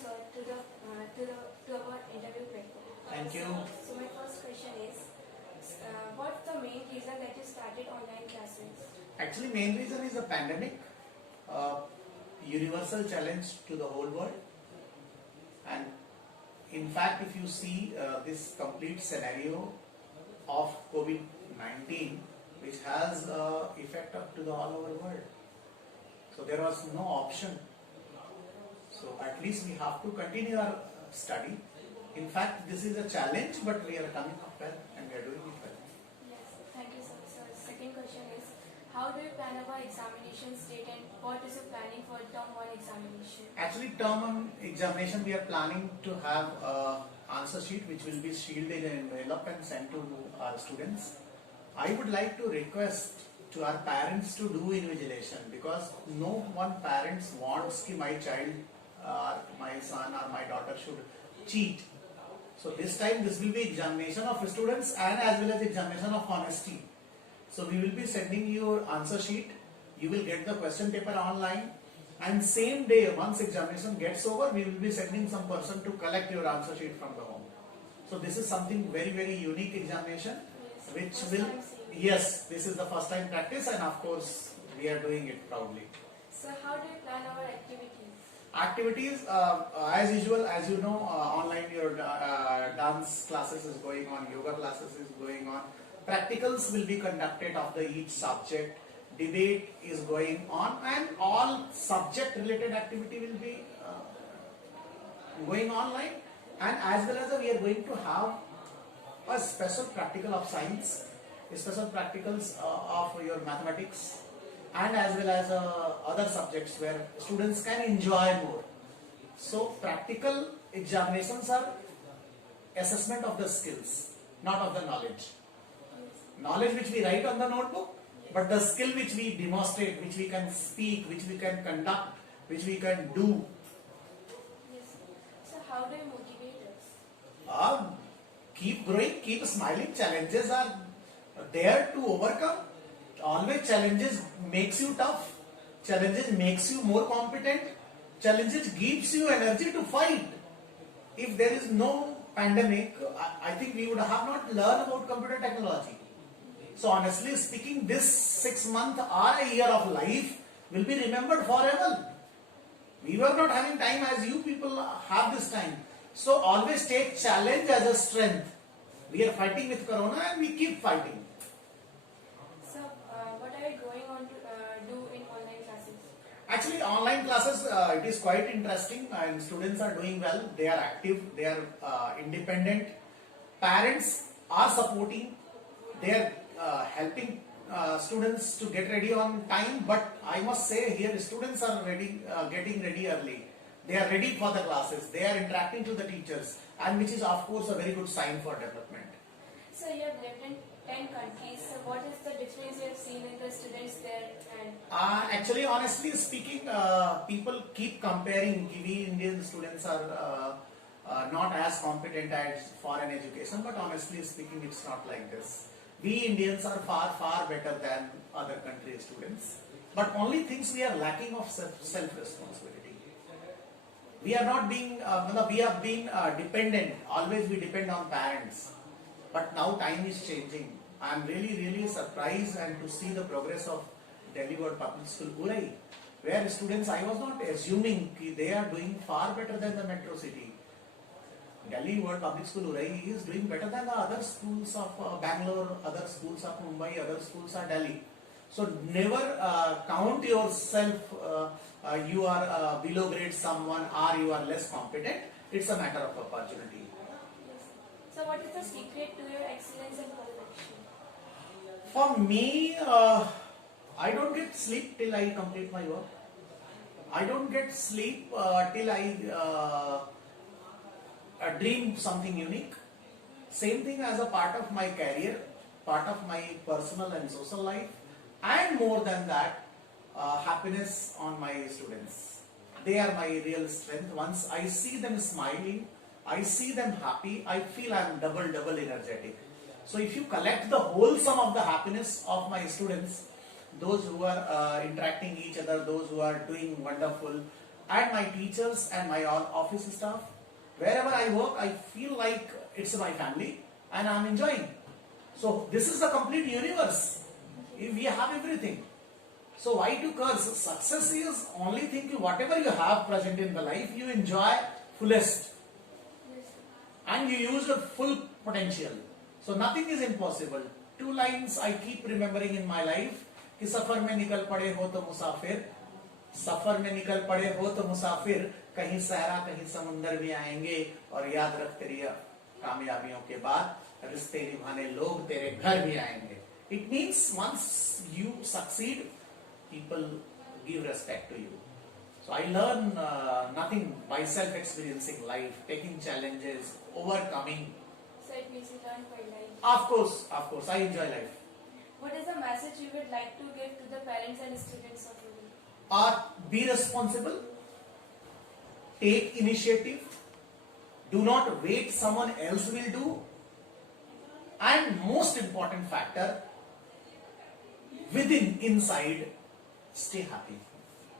sir, to our interview platform. Thank you. So my first question is, what's the main reason that you started online classes? Actually, main reason is the pandemic, universal challenge to the whole world, and in fact, if you see this complete scenario of COVID-19, which has effect up to the all over world, so there was no option. So at least we have to continue our study. In fact, this is a challenge, but we are coming up well and we are doing it well. Yes, thank you, sir. So second question is, how do you plan our examinations date and what is your planning for term 1 examination? Actually, term 1 examination, we are planning to have answer sheet which will be shielded and enveloped and sent to our students. I would like to request to our parents to do invigilation, because no one parents wants that my child, my son or my daughter should cheat. So this time this will be examination of students and as well as examination of honesty. So we will be sending you your answer sheet. You will get the question paper online, and same day once examination gets over, we will be sending some person to collect your answer sheet from the home. So this is something very unique examination, which will, yes, this is the first time practice, and of course we are doing it proudly. So how do you plan our activities? Activities, as usual, as you know, online your dance classes is going on, yoga classes is going on, practicals will be conducted of the each subject, debate is going on, and all subject related activity will be going online, and as well as we are going to have a special practical of science, special practicals of your mathematics, and as well as other subjects where students can enjoy more. So practical examinations are assessment of the skills, not of the knowledge. Knowledge which we write on the notebook, but the skill which we demonstrate, which we can speak, which we can conduct, which we can do. Yes. So how do you motivate us? Keep growing, keep smiling. Challenges are there to overcome. Always challenges makes you tough. Challenges makes you more competent. Challenges gives you energy to fight. If there is no pandemic, I think we would have not learned about computer technology. So honestly speaking, this 6 months or a year of life will be remembered forever. We were not having time as you people have this time. So always take challenge as a strength. We are fighting with Corona and we keep fighting. So what are you going on to do in online classes? Actually, online classes, it is quite interesting, and students are doing well. They are active, they are independent. Parents are supporting. They are helping students to get ready on time. But I must say here, students are ready, getting ready early. They are ready for the classes. They are interacting to the teachers, and which is of course a very good sign for development. So you have lived in 10 countries. So what is the difference you have seen in the students there? And actually, honestly speaking, people keep comparing. We Indian students are not as competent as foreign education, but honestly speaking, it's not like this. We Indians are far better than other country students. But only things we are lacking of self-responsibility. We are not being, we are being dependent. Always we depend on parents. But now time is changing. I am really surprised and to see the progress of Delhi World Public School Urai, where students, I was not assuming they are doing far better than the metro city. Delhi World Public School Urai is doing better than the other schools of Bangalore, other schools of Mumbai, other schools of Delhi. So never count yourself, you are below grade someone or you are less competent. It's a matter of opportunity. so what is the secret to your excellence in perfection? For me, I don't get sleep till I complete my work. I don't get sleep till I dream something unique. Same thing as a part of my career, part of my personal and social life, and more than that, happiness on my students. They are my real strength. Once I see them smiling, I see them happy, I feel I am double energetic. So if you collect the whole sum of the happiness of my students, those who are interacting each other, those who are doing wonderful, and my teachers and my all office staff. Wherever I work, I feel like it's my family and I'm enjoying. So this is the complete universe. We have everything. So why to curse? Success is only thing, whatever you have present in the life, you enjoy fullest. Yes, sir. And you use your full potential. So nothing is impossible. 2 lines I keep remembering in my life कि सफर में निकल पड़े हो तो मुसाफिर, सफर में निकल पड़े हो तो मुसाफिर, कहीं सहरा कहीं समुंदर भी आएंगे, और याद रख तेरी कामयाबियों के बाद रिश्ते निभाने लोग तेरे घर भी आएंगे. It means once you succeed, people give respect to you. So I learn nothing by self-experiencing life, taking challenges, overcoming. So it means you learn by life. Of course, I enjoy life. What is the message you would like to give to the parents and students of today? Be responsible, take initiative, do not wait someone else will do, and most important factor, inside, stay happy.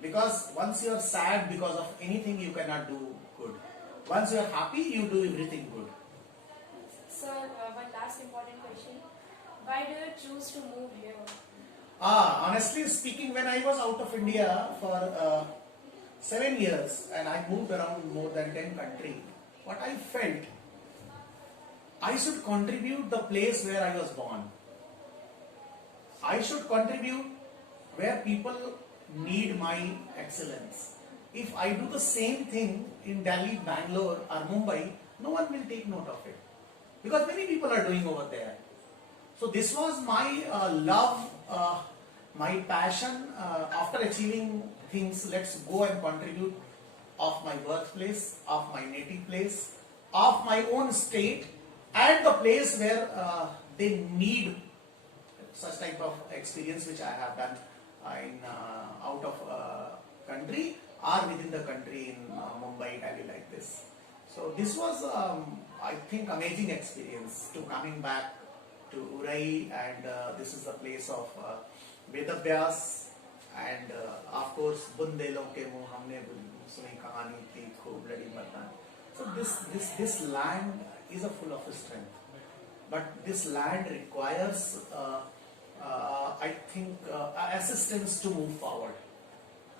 Because once you are sad because of anything, you cannot do good. Once you are happy, you do everything good. Sir, one last important question. Why do you choose to move here? Honestly speaking, when I was out of India for 7 years and I moved around more than 10 countries, what I felt, I should contribute the place where I was born. I should contribute where people need my excellence. If I do the same thing in Delhi, Bangalore or Mumbai, no one will take note of it. Because many people are doing over there. So this was my love, my passion. After achieving things, let's go and contribute of my birthplace, of my native place, of my own state, and the place where they need such type of experience which I have done in out of country or within the country in Mumbai, Delhi, like this. So this was, I think, amazing experience to coming back to Urai, and this is the place of Vedabhyas, and of course Bundelo ke muh humne suni kahani thi khoob ladi mardan. So this land is a full of strength, but this land requires I think assistance to move forward.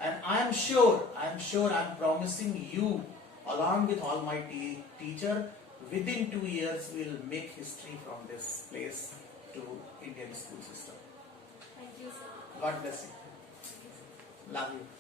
And I am sure, I'm promising you, along with Almighty Teacher, within 2 years we will make history from this place to Indian school system. Thank you, sir. God bless you. Love you.